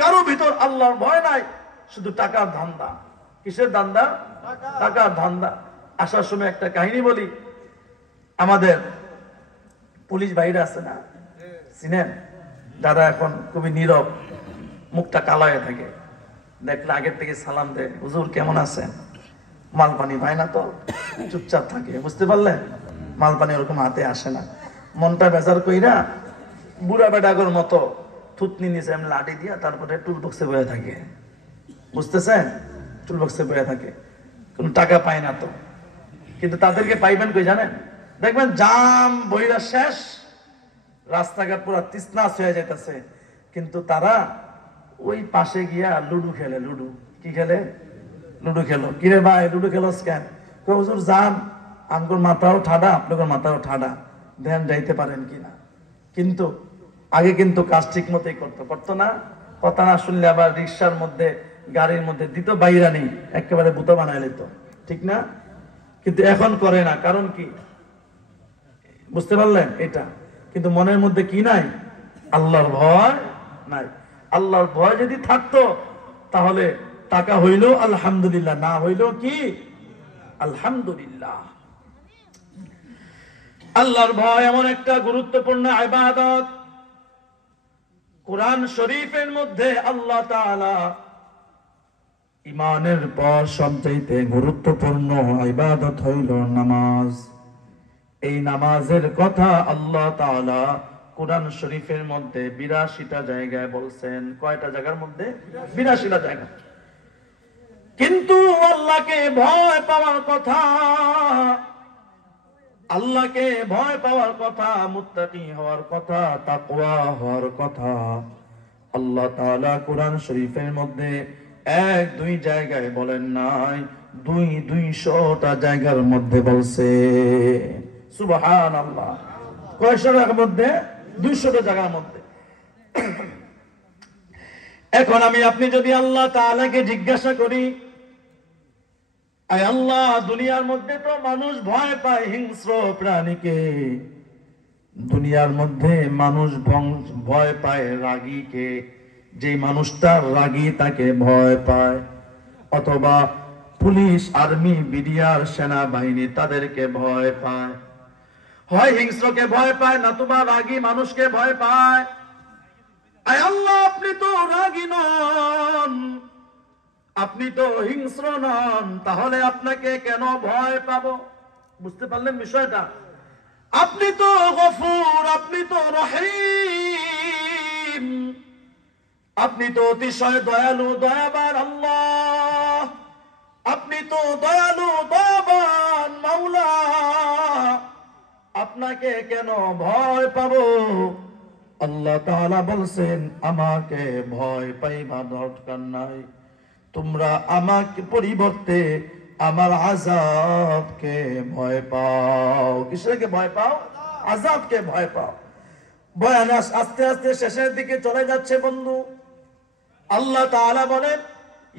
কারো ভিতর আল্লাহর ভয় নাই, শুধু টাকার ধান্দা। কিসের ধান্দা? টাকার ধান্দা। আসার সময় একটা কাহিনী বলি। আমাদের পুলিশ ভাইরা আছে না, চিনেন? যারা এখন খুবই নীরব, মুখটা কালা হয়ে থাকে, দেখলে আগের থেকে সালাম দেয়, হুজুর কেমন আছেন, মাল পানি ভাই না, তো চুপচাপ থাকে, বুঝতে পারলেন? মাল পানি ওরকম হাতে আসে না, মনটা বেজার কইরা বুড়া বেডাগর মতো থুতনি নিচে এমনি লাঠি দিয়া তারপরে টুল বক্সে বয়ে থাকে, বুঝতেছেন? টুল বক্সে বয়ে থাকে, কোনো টাকা পায় না তো। কিন্তু তাদেরকে পাইবেন কই জানেন? দেখবেন জাম বইরা শেষ, রাস্তাঘাট পুরো তৃষ্ণাস হয়ে যাইতেছে, কিন্তু তারা ওই পাশে গিয়া লুডু খেলে। লুডু কি খেলে? লুডু খেলো। কিরে ভাই লুডু খেলোস কেন? হুজুর যান, আমগোর মাথাও ঠাডা, আপনাদের মাথাও ঠাডা, ধ্যান যাইতে পারেন কিনা। কিন্তু আগে কিন্তু কাজ ঠিক মতোই করতো না। কথা না শুনলে আবার রিক্সার মধ্যে গাড়ির মধ্যে দিত বাইরা নেই, একেবারে বুতা বানাই নিত, ঠিক না? কিন্তু এখন করে না, কারণ কি? বুঝতে পারলেন এটা? কিন্তু মনের মধ্যে কি নাই? আল্লাহর ভয় নাই। আল্লাহর ভয় যদি থাকতো তাহলে টাকা হইলেও আলহামদুলিল্লাহ, না হইলেও কি আলহামদুলিল্লাহ। আল্লাহর ভয় এমন একটা গুরুত্বপূর্ণ ইবাদত। কোরআন শরীফের মধ্যে আল্লাহ তাআলা ঈমানের পর সবচেয়ে গুরুত্বপূর্ণ ইবাদত হইল নামাজ। এই নামাজের কথা আল্লাহ তাআলা কোরআন শরীফের মধ্যে ৮২টা জায়গায় বলছেন। কয়টা জায়গার মধ্যে? ৮২টা জায়গা। কিন্তু আল্লাহকে ভয় পাওয়ার কথা, আল্লাহকে ভয় পাওয়ার কথা, মুত্তাকি হওয়ার কথা, তাকওয়া হওয়ার কথা আল্লাহ তাআলা কোরআন শরীফের মধ্যে ১-২ জায়গায় বলেন নাই, ২০০টা জায়গার মধ্যে বলছে। সুবহানাল্লাহ। কয়শো জায়গার মধ্যে? ২০০টা জায়গার মধ্যে। এখন আমি আপনি যদি আল্লাহ তাআলাকে জিজ্ঞাসা করি, আয় আল্লাহ, দুনিয়ার মধ্যে তো মানুষ ভয় পায় হিংস্র প্রাণীকে, দুনিয়ার মধ্যে মানুষ ভয় পায় রাগীকে, যে মানুষটা রাগী তাকে ভয় পায়, অথবা পুলিশ, আর্মি, বিডিআর, সেনাবাহিনী তাদেরকে ভয় পায়। হয় হিংস্রকে ভয় পায়, নতুবা রাগী মানুষকে ভয় পায়। আয় আল্লাহ, আপনি তো রাগী নন, আপনি তো হিংস্র নন, তাহলে আপনাকে কেন ভয় পাবো? বুঝতে পারলেন বিষয়টা? আপনি তো গফুর, আপনি তো রহিম, আপনি তো অতিশয় দয়ালু, দয়াবান আল্লাহ, আপনি তো দয়ালু, দয়াবান মাওলা, আপনাকে কেন ভয় পাবো? আল্লাহ তাআলা বলছেন, আমাকে ভয় পাইবা দরকার নাই, তোমরা আমাকে পরিবর্তে আমার আযাবকে ভয় পাও। কিসেরকে ভয় পাও? আযাবকে ভয় পাও। বয়ান আস্তে আস্তে শেষের দিকে চলে যাচ্ছে বন্ধু। আল্লাহ তাআলা বলেন,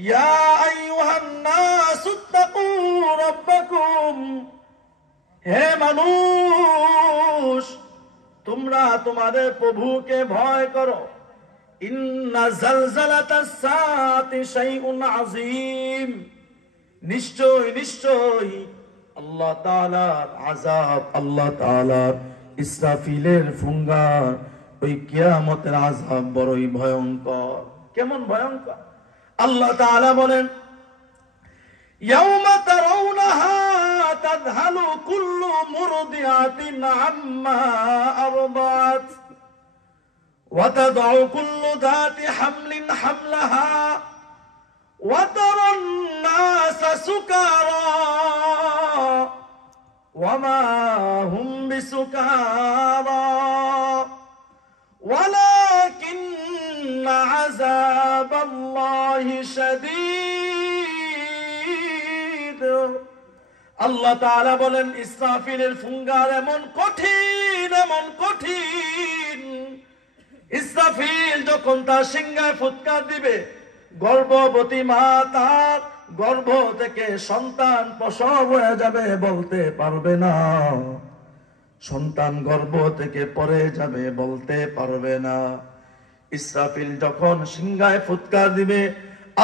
ইয়া আইয়ুহান নাসুত্তাকু রাব্বাকুম, হে মানুষ, তোমরা তোমাদের প্রভুকে ভয় করো। ইন্না জালজালাতাস সাআতি শাইউন আযীম, নিশ্চয় নিশ্চয় আল্লাহ তাআলার আযাব, আল্লাহ তাআলার ইসরাফিলের ফুঙ্গার, ওই কিয়ামতের আযাব বড়ই ভয়ঙ্কর। কেমন ভয়ঙ্কর? আল্লাহ তাআলা বলেন, ইয়াউমা তারাউনাহা তাযহালু কুল্লু মুরদিআতিন আম্মা আরদাত وتضع كل ذات حمل حملها وترى الناس سكارى وما هم بسكارى ولكن عذاب الله شديد। আল্লাহ তাআলা বলেন, ইসরাফিলের ফুঙ্গার এমন কঠিন, এমন কঠিন। ইসরাফিল যখন তার সিংহায় ফুৎকার দিবে, গর্ভবতী মা তার গর্ভ থেকে সন্তান প্রসব হয়ে যাবে, বলতে পারবে না। সন্তান গর্ভ থেকে পড়ে যাবে, বলতে পারবে না। ইসরাফিল যখন সিংহায় ফুৎকার দিবে,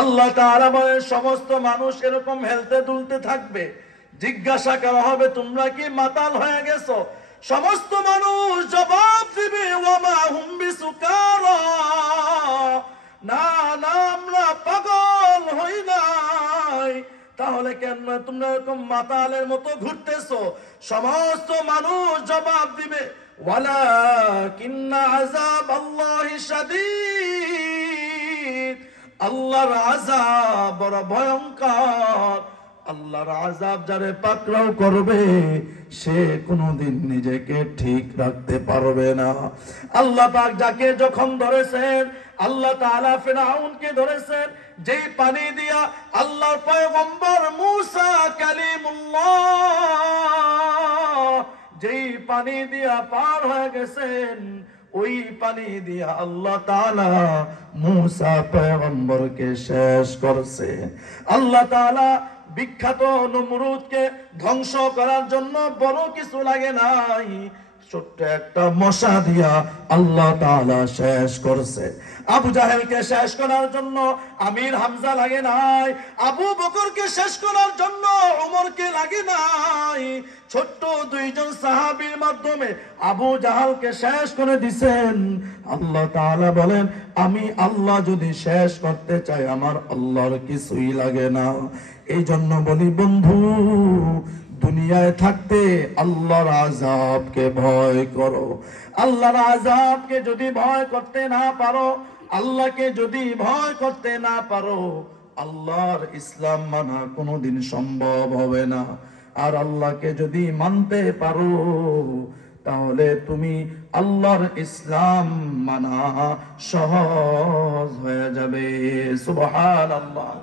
আল্লাহ তাআলা বলেন সমস্ত মানুষ এরকম হেলতে দুলতে থাকবে। জিজ্ঞাসা করা হবে তোমরা কি মাতাল হয়ে গেছো? সমস্ত মানুষ জবাব দিবে ওয়ামা হুম বিসুকারা, না না আমরা পাগল হই নাই। তাহলে কেন তোমরা এরকম মাতালের মতো ঘুরতেছো? সমস্ত মানুষ জবাব দিবে ওয়ালাকিন্না আযাবাল্লাহি শাদীদ, আল্লাহর আযাব বড় ভয়ঙ্কর। আল্লাহর আযাব যারে পাকড়াও করবে সে কোনোদিন নিজেকে ঠিক রাখতে পারবে না। আল্লাহ পাক যাকে যখন ধরেছেন, আল্লাহ তাআলা ফিরআউনকে ধরেছেন, যেই পানি দিয়া আল্লাহর পয়গম্বর মুসা কালিমুল্লাহ যেই পানি দিয়া পার হয়ে গেছেন, ওই পানি দিয়া আল্লাহ তাআলা মুসা পয়গম্বরকে শেষ করছে। আল্লাহ তাআলা বিখ্যাত নমরুদকে ধ্বংস করার জন্য বড় কিছু লাগে নাই, ছোট্ট একটা মশা দিয়া আল্লাহ তাআলা শেষ করছে। আবু জাহেলকে শেষ করার জন্য আমির হামজা লাগে নাই, আবু বকরকে শেষ করার জন্য ওমরকে লাগে নাই। ছোট্ট দুইজন সাহাবীর মাধ্যমে আবু জাহালকে শেষ করে দিছেন। আল্লাহ তাআলা বলেন আমি আল্লাহ যদি শেষ করতে চাই আমার আল্লাহর কিছুই লাগে না। এই জন্য বলি বন্ধু, দুনিয়ায় থাকতে আল্লাহর আযাবকে ভয় করো। আল্লাহর আযাবকে যদি ভয় করতে না পারো, আল্লাহকে যদি ভয় করতে না পারো, আল্লাহর ইসলাম মানা কোনোদিন সম্ভব হবে না। আর আল্লাহকে যদি মানতে পারো তাহলে তুমি আল্লাহর ইসলাম মানা সহজ হয়ে যাবে। সুবহানাল্লাহ।